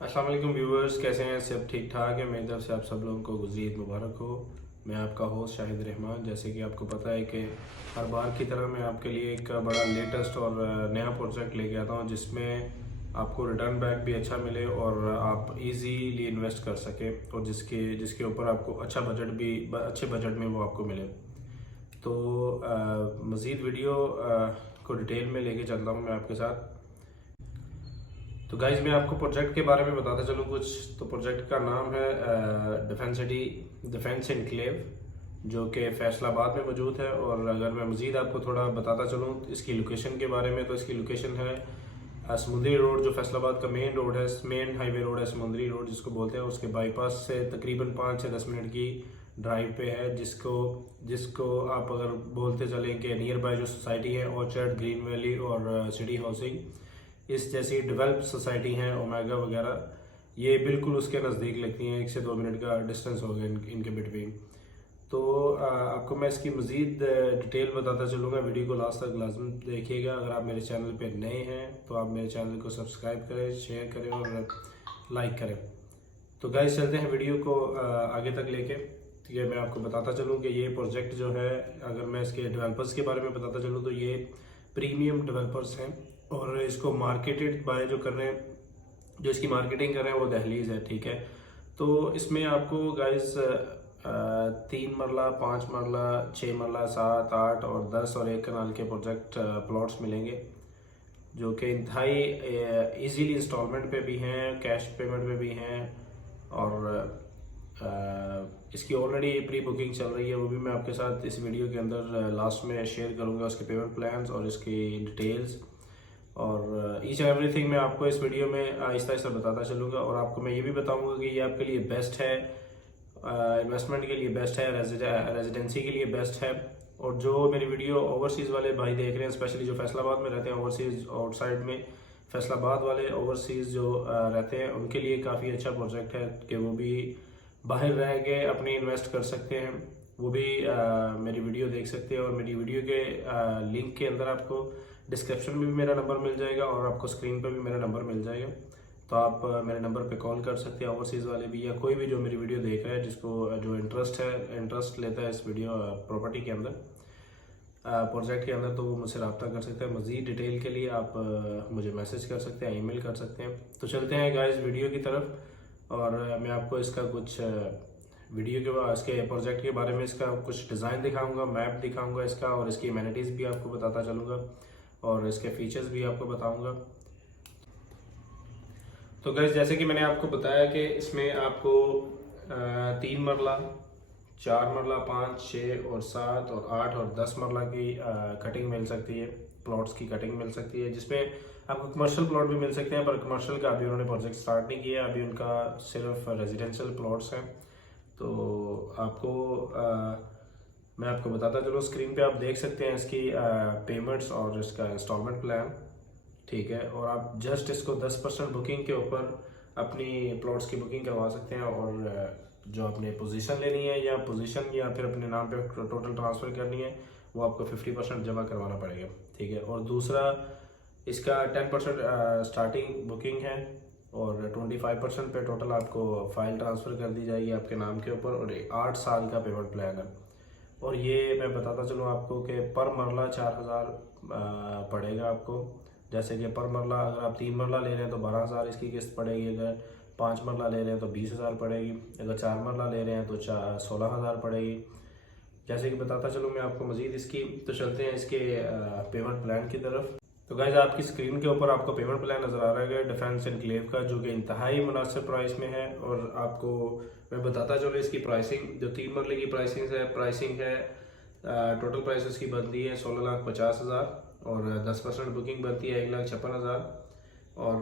अस्सलाम वालेकुम व्यूवर्स, कैसे हैं? सब ठीक ठाक है। मेरी तरफ से आप सब लोगों को गुज़री ईद मुबारक हो। मैं आपका होस्ट शाहिद रहमान। जैसे कि आपको पता है कि हर बार की तरह मैं आपके लिए एक बड़ा लेटेस्ट और नया प्रोजेक्ट लेके आता हूं जिसमें आपको रिटर्न बैक भी अच्छा मिले और आप इजीली इन्वेस्ट कर सके और जिसके जिसके ऊपर आपको अच्छा बजट भी अच्छे बजट में वो आपको मिले। तो मज़ीद वीडियो को डिटेल में लेके चलता हूँ मैं आपके साथ। तो गाइज मैं आपको प्रोजेक्ट के बारे में बताता चलूँ कुछ। तो प्रोजेक्ट का नाम है डिफेंस एनक्लेव, जो कि फैसलाबाद में मौजूद है। और अगर मैं मज़ीद आपको थोड़ा बताता चलूँ इसकी लोकेशन के बारे में, तो इसकी लोकेशन है समुंदरी रोड, जो फैसलाबाद का मेन रोड है, मेन हाईवे रोड है समुंदरी रोड जिसको बोलते हैं। उसके बाईपास से तकरीबन 5 से 10 मिनट की ड्राइव पे है, जिसको जिसको आप अगर बोलते चलें कि नियर बाय जो सोसाइटी है ऑर्चर्ड, ग्रीन वैली और सिटी हाउसिंग, इस जैसी डेवलप सोसाइटी हैं ओमेगा वगैरह, ये बिल्कुल उसके नज़दीक लगती हैं। 1 से 2 मिनट का डिस्टेंस हो गया इनके बिटवीन। तो आपको मैं इसकी मज़ीद डिटेल बताता चलूँगा। वीडियो को लास्ट तक लाजम देखिएगा। अगर आप मेरे चैनल पे नए हैं तो आप मेरे चैनल को सब्सक्राइब करें, शेयर करें और लाइक करें। तो गाइस चलते हैं वीडियो को आगे तक लेके। ठीक है, मैं आपको बताता चलूँ कि ये प्रोजेक्ट जो है, अगर मैं इसके डेवलपर्स के बारे में बताता चलूँ तो ये प्रीमियम डेवलपर्स हैं और इसको मार्केटेड बाय जो कर रहे हैं, जो इसकी मार्केटिंग कर रहे हैं वो दहलीज है। ठीक है, तो इसमें आपको गाइस 3 मरला, 5 मरला, 6 मरला, 7, 8 और 10 और 1 कनाल के प्रोजेक्ट प्लॉट्स मिलेंगे, जो कि इंतहाई इजीली इंस्टॉलमेंट पे भी हैं, कैश पेमेंट पे भी हैं। और इसकी ऑलरेडी प्री बुकिंग चल रही है, वो भी मैं आपके साथ इस वीडियो के अंदर लास्ट में शेयर करूंगा, उसके पेमेंट प्लान्स और इसकी डिटेल्स और ईच एंड एवरीथिंग मैं आपको इस वीडियो में आहिस्ता आहिस्ता बताता चलूँगा। और आपको मैं ये भी बताऊँगा कि ये आपके लिए बेस्ट है, इन्वेस्टमेंट के लिए बेस्ट है, रेजिडेंसी के लिए बेस्ट है। और जो मेरी वीडियो ओवरसीज़ वाले भाई देख रहे हैं, स्पेशली जो फैसलाबाद में रहते हैं, ओवरसीज़ आउटसाइड में फैसलाबाद वाले ओवरसीज़ जो रहते हैं, उनके लिए काफ़ी अच्छा प्रोजेक्ट है कि वो भी बाहर रह के अपनी इन्वेस्ट कर सकते हैं। वो भी मेरी वीडियो देख सकते हैं और मेरी वीडियो के लिंक के अंदर आपको डिस्क्रिप्शन में भी मेरा नंबर मिल जाएगा और आपको स्क्रीन पर भी मेरा नंबर मिल जाएगा। तो आप मेरे नंबर पे कॉल कर सकते हैं, ओवरसीज़ वाले भी या कोई भी जो मेरी वीडियो देख रहा है, जिसको जो इंटरेस्ट लेता है इस वीडियो प्रॉपर्टी के अंदर, प्रोजेक्ट के अंदर, तो वो मुझसे रब्ता कर सकते हैं। मज़ीद डिटेल के लिए आप मुझे मैसेज कर सकते हैं, ईमेल कर सकते हैं। तो चलते हैं गाइस वीडियो की तरफ और मैं आपको इसका कुछ वीडियो के इसके प्रोजेक्ट के बारे में इसका कुछ डिज़ाइन दिखाऊंगा, मैप दिखाऊंगा इसका, और इसकी एमेनिटीज़ भी आपको बताता चलूँगा और इसके फीचर्स भी आपको बताऊँगा। तो गाइस जैसे कि मैंने आपको बताया कि इसमें आपको 3 मरला, 4 मरला, 5, 6 और 7 और 8 और 10 मरला की कटिंग मिल सकती है, प्लॉट्स की कटिंग मिल सकती है, जिसमें आपको कमर्शियल प्लॉट भी मिल सकते हैं। पर कमर्शियल का अभी उन्होंने प्रोजेक्ट स्टार्ट नहीं किया, अभी उनका सिर्फ रेजिडेंशियल प्लॉट्स हैं। तो आपको मैं आपको बताता चलो, स्क्रीन पे आप देख सकते हैं इसकी पेमेंट्स और इसका इंस्टॉलमेंट प्लान। ठीक है, और आप जस्ट इसको 10% बुकिंग के ऊपर अपनी प्लॉट्स की बुकिंग करवा सकते हैं और जो आपने पोजीशन लेनी है या पोजीशन या फिर अपने नाम पे टोटल ट्रांसफ़र करनी है, वो आपको 50% जमा करवाना पड़ेगा। ठीक है, और दूसरा इसका 10% स्टार्टिंग बुकिंग है और 25% पे टोटल आपको फाइल ट्रांसफ़र कर दी जाएगी आपके नाम के ऊपर, और 8 साल का पेमेंट प्लान है। और ये मैं बताता चलूँ आपको कि पर मरला 4,000 पड़ेगा आपको। जैसे कि पर मरला अगर आप 3 मरला ले रहे हैं तो 12,000 इसकी किस्त पड़ेगी, अगर 5 मरला ले रहे हैं तो 20,000 पड़ेगी, अगर 4 मरला ले रहे हैं तो 16,000 पड़ेगी। जैसे कि बताता चलूँ मैं आपको मज़ीद इसकी। तो चलते हैं इसके पेमेंट प्लान की तरफ। तो गाइज आपकी स्क्रीन के ऊपर आपको पेमेंट प्लान नज़र आ रहा है डिफेंस एनक्लेव का, जो कि इंतहाई मुनासिब प्राइस में है। और आपको मैं बताता चलूँ इसकी प्राइसिंग, जो 3 मरले की प्राइसिंग है टोटल प्राइस इसकी बनती है 16,50,000 और 10% बुकिंग बनती है 1,56,000 और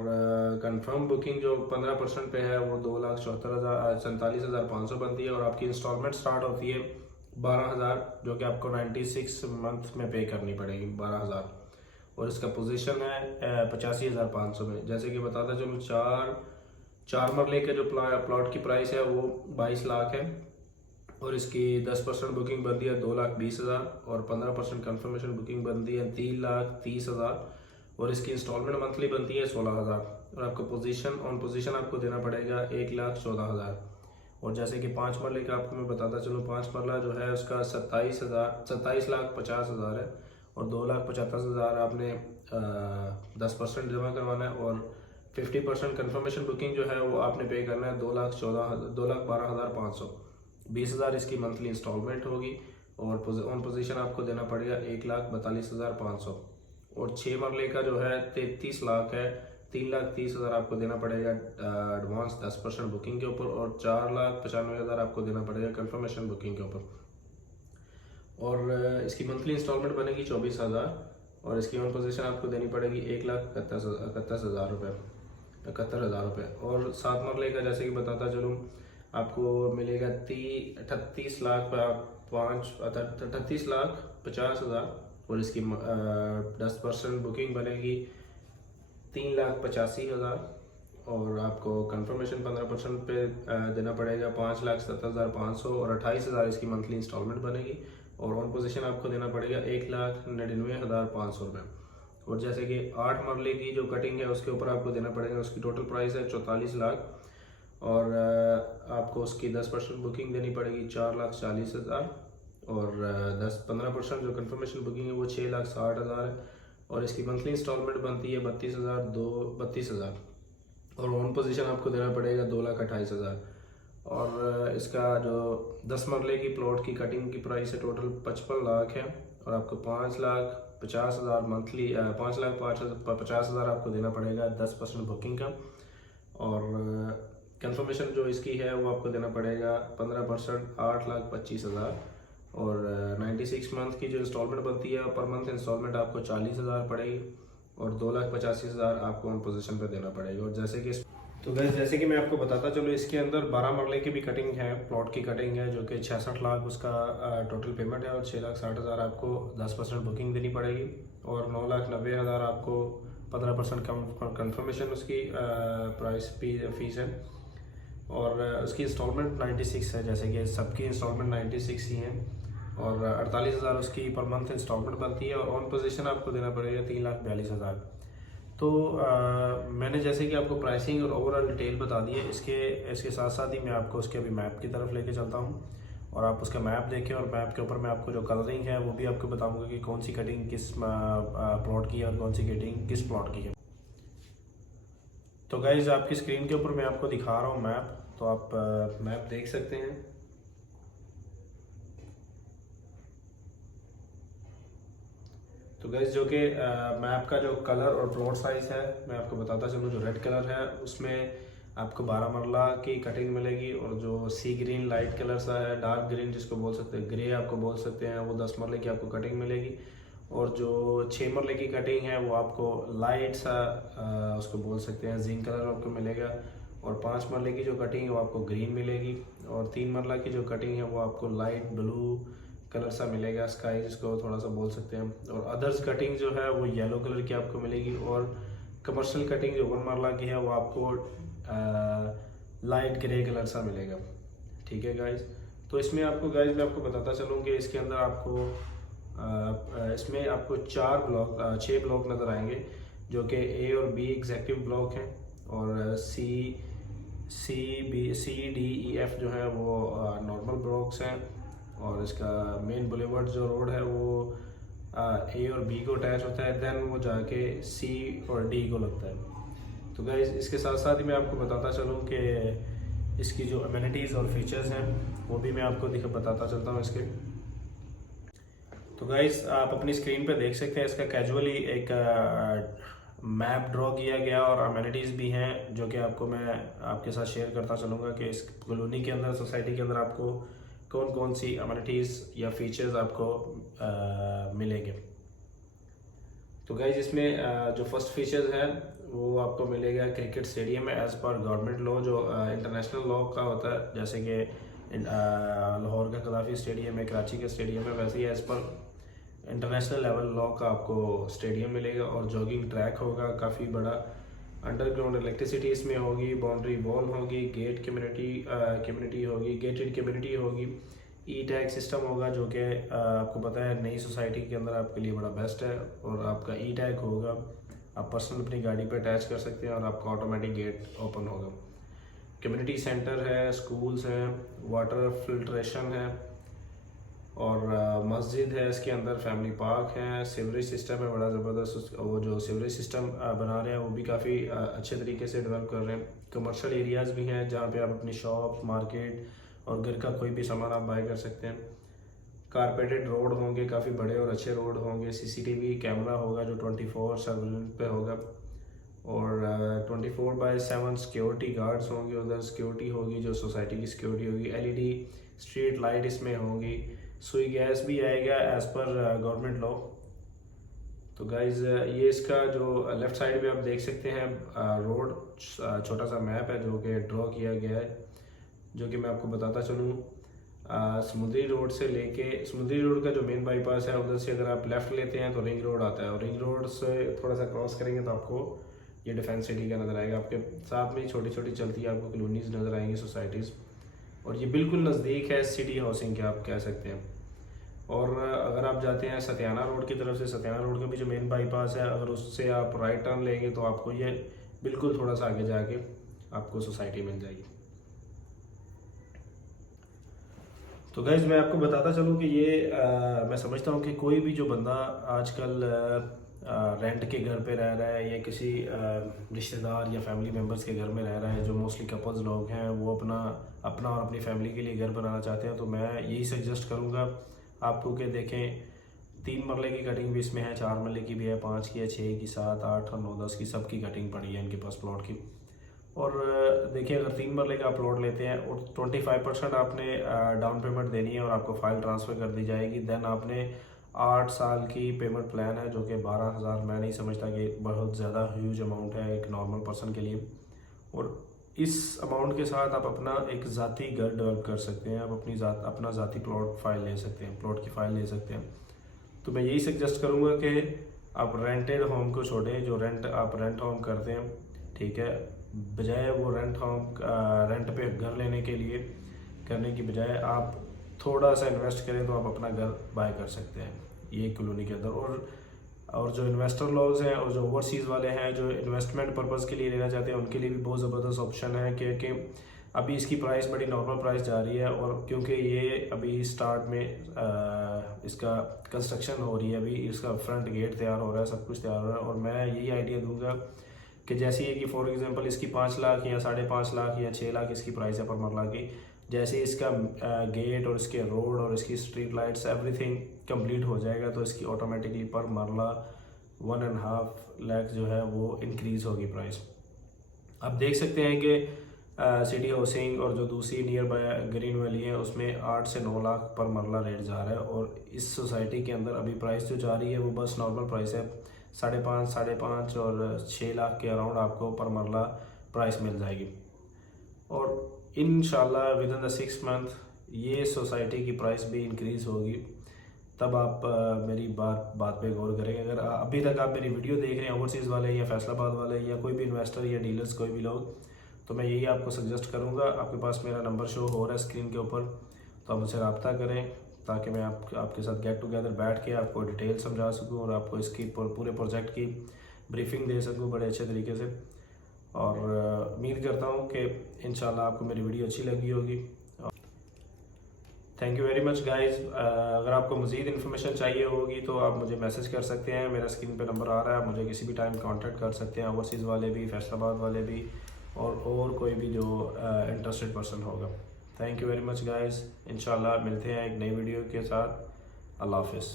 कंफर्म बुकिंग जो 15% पे है वो 2,74,500 बनती है। और आपकी इंस्टॉलमेंट स्टार्ट होती है 12,000, जो कि आपको 96 मंथ में पे करनी पड़ेगी 12,000। और इसका पोजीशन है 85,500 में। जैसे कि बताता चलूँ, 4 मरले के जो प्लॉट की प्राइस है वो 22 लाख है और इसकी 10% बुकिंग बनती है 2,20,000 और 15% कंफर्मेशन बुकिंग बनती है 3,30,000 और इसकी इंस्टॉलमेंट मंथली बनती है 16,000। और आपका पोजीशन ऑन पोजीशन आपको देना पड़ेगा 1,14,000। और जैसे कि 5 मरले का आपको मैं बताता चलूँ, 5 मरला जो है उसका 27,50,000 है और 2,75,000 आपने 10% जमा करवाना है और 50% कन्फर्मेशन बुकिंग जो है वो आपने पे करना है 2,12,500। 20,000 इसकी मंथली इंस्टॉलमेंट होगी और ऑन पोजीशन आपको देना पड़ेगा 1,42,500। और 6 मरले का जो है 33 लाख है, 3,30,000 आपको देना पड़ेगा एडवांस 10% बुकिंग के ऊपर और 4,95,000 आपको देना पड़ेगा कंफर्मेशन बुकिंग के ऊपर। और इसकी मंथली इंस्टॉलमेंट बनेगी 24,000 और इसकी ऑन पोजीशन आपको देनी पड़ेगी 1,71,000 रुपये, 71,000 रुपये। और 7 मरले का जैसे कि बताता चलूँ आपको मिलेगा 38,50,000 और इसकी 10% बुकिंग बनेगी 3,85,000 और आपको कंफर्मेशन 15% पे देना पड़ेगा 5,70,500 और 28,000 इसकी मंथली इंस्टॉलमेंट बनेगी और ऑन पोजीशन आपको देना पड़ेगा 1,99,500 रुपये। और जैसे कि 8 मरले की जो कटिंग है उसके ऊपर आपको देना पड़ेगा, उसकी टोटल प्राइस है 44 लाख और आपको उसकी 10% बुकिंग देनी पड़ेगी 4,40,000 और 15% जो कंफर्मेशन बुकिंग है वो 6,60,000 है और इसकी मंथली इंस्टॉलमेंट बनती है 32,000 और ऑन पोजीशन आपको देना पड़ेगा 2,28,000। और इसका जो 10 मरले की प्लॉट की कटिंग की प्राइस है टोटल 55 लाख है और आपको 5,50,000 मंथली 5,50,000 आपको देना पड़ेगा 10% बुकिंग का और कंफर्मेशन जो इसकी है वो आपको देना पड़ेगा 15% 8,25,000 और 96 मंथ की जो इंस्टॉलमेंट बनती है पर मंथ इंस्टॉलमेंट आपको 40,000 पड़ेगी और 2,85,000 आपको ऑन पोजीशन पे देना पड़ेगा। और जैसे कि मैं आपको बताता चलूँ इसके अंदर 12 मरले की भी कटिंग है, प्लॉट की कटिंग है जो कि 66 लाख उसका टोटल पेमेंट है और 6,60,000 आपको 10% बुकिंग देनी पड़ेगी और 9,90,000 आपको 15% कंफर्मेशन उसकी प्राइस फीस है और उसकी इंस्टॉलमेंट 96 है, जैसे कि सबकी इंस्टॉलमेंट 96 ही है और 48,000 उसकी पर मंथ इंस्टॉलमेंट बनती है और ऑन पोजीशन आपको देना पड़ेगा 3,42,000। तो मैंने जैसे कि आपको प्राइसिंग और ओवरऑल डिटेल बता दी है, इसके साथ साथ ही मैं आपको उसके अभी मैप की तरफ लेके चलता हूँ और आप उसका मैप देखें और मैप के ऊपर मैं आपको जो कलरिंग है वो भी आपको बताऊँगा कि कौन सी कटिंग किस प्लॉट की है और कौन सी कटिंग किस प्लॉट की है। तो गाइज आपकी स्क्रीन के ऊपर मैं आपको दिखा रहा हूँ मैप, तो आप मैप देख सकते हैं। तो गाइज जो कि मैप का जो कलर और प्लॉट साइज है मैं आपको बताता चलूँ, जो रेड कलर है उसमें आपको 12 मरला की कटिंग मिलेगी और जो सी ग्रीन लाइट कलर सा है, डार्क ग्रीन जिसको बोल सकते हैं, ग्रे आपको बोल सकते हैं, वो 10 मरले की आपको कटिंग मिलेगी और जो 6 मरले की कटिंग है वो आपको लाइट सा उसको बोल सकते हैं जिंक कलर आपको मिलेगा और 5 मरले की जो कटिंग है वो आपको ग्रीन मिलेगी और 3 मरला की जो कटिंग है वो आपको लाइट ब्लू कलर सा मिलेगा, स्काई जिसको थोड़ा सा बोल सकते हैं और अदर्स कटिंग जो है वो येलो कलर की आपको मिलेगी और कमर्शियल कटिंग जो 1 मरला की है वो आपको लाइट ग्रे कलर सा मिलेगा। ठीक है गाइज, तो इसमें आपको गाइज मैं आपको बताता चलूँ कि इसके अंदर आपको इसमें आपको 6 ब्लॉक नज़र आएंगे जो कि ए और बी एग्जेक्टिव ब्लॉक हैं और सी डी ई एफ जो है वो नॉर्मल ब्लॉक्स हैं और इसका मेन बुलेवर्ड जो रोड है वो ए और बी को अटैच होता है, देन वो जाके सी और डी को लगता है। तो गाइस इसके साथ साथ ही मैं आपको बताता चलूँ कि इसकी जो अमेनिटीज़ और फीचर्स हैं वो भी मैं आपको बताता चलता हूँ इसके। तो गाइस आप अपनी स्क्रीन पे देख सकते हैं इसका कैजुअली एक मैप ड्रॉ किया गया और अमेनिटीज़ भी हैं जो कि आपको मैं आपके साथ शेयर करता चलूँगा कि इस कॉलोनी के अंदर, सोसाइटी के अंदर आपको कौन कौन सी अमेनिटीज़ या फीचर्स आपको मिलेंगे। तो गाइज इसमें जो फर्स्ट फीचर्स है वो आपको मिलेगा क्रिकेट स्टेडियम है एज़ पर गवर्नमेंट लॉ, जो इंटरनेशनल लॉ का होता है, जैसे कि लाहौर का कदाफी स्टेडियम है, कराची का स्टेडियम है, वैसे ही as per international level law का आपको स्टेडियम मिलेगा और जॉगिंग ट्रैक होगा काफ़ी बड़ा, अंडरग्राउंड इलेक्ट्रिसिटी इसमें होगी, बाउंड्री वॉल होगी, गेट कम्युनिटी होगी, गेटेड कम्युनिटी होगी, ई टैग सिस्टम होगा जो कि आपको पता है नई सोसाइटी के अंदर आपके लिए बड़ा बेस्ट है और आपका ई टैग होगा आप पर्सनल अपनी गाड़ी पे अटैच कर सकते हैं और आपका ऑटोमेटिक गेट ओपन होगा। कम्युनिटी सेंटर है, स्कूल्स हैं, वाटर फिल्ट्रेशन है और मस्जिद है इसके अंदर, फैमिली पार्क है, सीवरेज सिस्टम है बड़ा ज़बरदस्त। वो जो सीवरेज सिस्टम बना रहे हैं वो भी काफ़ी अच्छे तरीके से डेवलप कर रहे हैं। कमर्शियल एरियाज़ भी हैं जहाँ पे आप अपनी शॉप, मार्केट और घर का कोई भी सामान आप बाय कर सकते हैं। कारपेटेड रोड होंगे, काफ़ी बड़े और अच्छे रोड होंगे। सीसीटीवी कैमरा होगा जो 24/7 पे होगा और 24/7 सिक्योरिटी गार्ड्स होंगे। उधर सिक्योरिटी होगी जो सोसाइटी की सिक्योरिटी होगी। एलईडी स्ट्रीट लाइट इसमें होंगी। सुई गैस भी आएगा एज़ पर गवर्नमेंट लॉ। तो गाइज़ ये इसका जो लेफ़्ट साइड पे आप देख सकते हैं रोड, छोटा सा मैप है जो कि ड्रॉ किया गया है, जो कि मैं आपको बताता चलूँ। समुद्री रोड से लेके, समुद्री रोड का जो मेन बाईपास है उधर से अगर आप लेफ़्ट लेते हैं तो रिंग रोड आता है और रिंग रोड से थोड़ा सा क्रॉस करेंगे तो आपको ये डिफेंस सिटी का नज़र आएगा। आपके साथ में छोटी छोटी चलती है आपको कॉलोनीज़ नज़र आएंगी, सोसाइटीज़, और ये बिल्कुल नज़दीक है सिटी हाउसिंग के, आप कह सकते हैं। और अगर आप जाते हैं सत्याना रोड की तरफ से, सत्याना रोड का भी जो मेन बाईपास है, अगर उससे आप राइट टर्न लेंगे तो आपको ये बिल्कुल थोड़ा सा आगे जाके आपको सोसाइटी मिल जाएगी। तो गाइज मैं आपको बताता चलूँ कि ये मैं समझता हूँ कि कोई भी जो बंदा आजकल रेंट के घर पे रह रहा है या किसी रिश्तेदार या फैमिली मेम्बर्स के घर में रह रहा है, जो मोस्टली कपल्स लोग हैं, वो अपना और अपनी फैमिली के लिए घर बनाना चाहते हैं, तो मैं यही सजेस्ट करूँगा आपको कि देखें 3 मरले की कटिंग भी इसमें है, 4 मरले की भी है, 5 की है, 6 की, 7, 8 और 9, 10 की, सबकी कटिंग पड़ी है इनके पास प्लॉट की। और देखिए अगर 3 मरले का प्लॉट लेते हैं और 25% आपने डाउन पेमेंट देनी है और आपको फाइल ट्रांसफ़र कर दी जाएगी। देन आपने 8 साल की पेमेंट प्लान है जो कि 12,000, मैं नहीं समझता कि बहुत ज़्यादा ह्यूज अमाउंट है एक नॉर्मल पर्सन के लिए। और इस अमाउंट के साथ आप अपना एक ज़ाती घर डेवलप कर सकते हैं, आप अपना ज़ाती प्लॉट फाइल ले सकते हैं, प्लॉट की फाइल ले सकते हैं। तो मैं यही सजेस्ट करूँगा कि आप रेंटेड होम को छोड़ें, जो आप रेंट होम करते हैं, ठीक है, बजाय वो रेंट पे घर लेने के लिए करने की बजाय आप थोड़ा सा इन्वेस्ट करें तो आप अपना घर बाय कर सकते हैं ये कॉलोनी के अंदर। और जो इन्वेस्टर लोग हैं और जो ओवरसीज़ वाले हैं जो इन्वेस्टमेंट पर्पज़ के लिए लेना चाहते हैं, उनके लिए भी बहुत ज़बरदस्त ऑप्शन है, क्योंकि अभी इसकी प्राइस बड़ी नॉर्मल प्राइस जा रही है और क्योंकि ये अभी स्टार्ट में इसका कंस्ट्रक्शन हो रही है, अभी इसका फ्रंट गेट तैयार हो रहा है, सब कुछ तैयार हो रहा है। और मैं यही आइडिया दूंगा कि जैसे ये कि फॉर एग्जांपल इसकी 5 लाख या 5.5 लाख या 6 लाख इसकी प्राइस है पर मरला की, जैसे इसका गेट और इसके रोड और इसकी स्ट्रीट लाइट्स एवरीथिंग कंप्लीट हो जाएगा तो इसकी ऑटोमेटिकली पर मरला 1.5 लाख जो है वो इंक्रीज़ होगी प्राइस। आप देख सकते हैं कि सिटी हाउसिंग और जो दूसरी नियर बाय ग्रीन वैली है उसमें 8 से 9 लाख पर मरला रेट जा रहा है और इस सोसाइटी के अंदर अभी प्राइस जो जा रही है वो बस नॉर्मल प्राइस है, 5.5 और 6 लाख के अराउंड आपको पर मरला प्राइस मिल जाएगी। और इंशाल्लाह विद इन द 6 मंथ ये सोसाइटी की प्राइस भी इंक्रीज़ होगी, तब आप मेरी बात पे गौर करेंगे। अगर अभी तक आप मेरी वीडियो देख रहे हैं ओवरसीज़ वाले या फैसलाबाद वाले या कोई भी इन्वेस्टर या डीलर्स कोई भी लोग, तो मैं यही आपको सजेस्ट करूँगा, आपके पास मेरा नंबर शो हो रहा है स्क्रीन के ऊपर, तो आप मुझसे रब्ता करें ताकि मैं आपके साथ गेट टुगेदर बैठ के आपको डिटेल समझा सकूँ और आपको इसकी पूरे प्रोजेक्ट की ब्रीफिंग दे सकूँ बड़े अच्छे तरीके से। और उम्मीद करता हूँ कि इंशाल्लाह आपको मेरी वीडियो अच्छी लगी होगी। Thank you very much guys. अगर आपको मज़ीद इन्फॉर्मेशन चाहिए होगी तो आप मुझे मैसेज कर सकते हैं, मेरा स्क्रीन पे नंबर आ रहा है, आप मुझे किसी भी टाइम कांटेक्ट कर सकते हैं, ओवरसीज़ वाले भी, फैसलाबाद वाले भी और कोई भी जो इंटरेस्टेड पर्सन होगा। Thank you very much guys. इंशाल्लाह मिलते हैं एक नई वीडियो के साथ। अल्लाह हाफिज़।